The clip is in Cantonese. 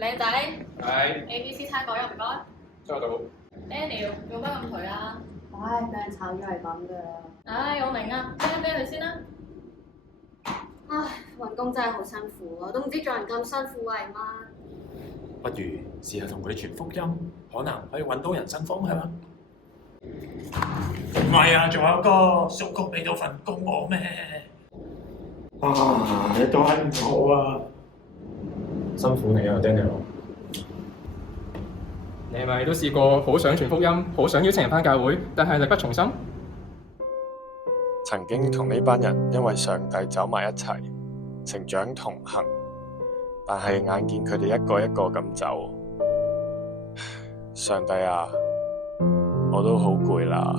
靚仔係， ，ABC 餐改咗唔該。收到。 Daniel，做乜咁頹啊？唉，俾人炒咗係咁噶。唉，我明啊，啤佢先啦。唉，揾工真係好辛苦啊，都唔知做人咁辛苦為乜。不如試下同佢傳福音，可能可以揾到人生方向。唔係啊，仲有個叔公俾到份工我咩？啊，你都係唔好啊！辛苦你啊，Daniel。你係咪都試過好想傳福音，好想邀請人返教會，但係力不從心？曾經同呢班人因為上帝走埋一齊，成長同行，但係眼見佢哋一個一個咁走，上帝啊，我都好攰啦。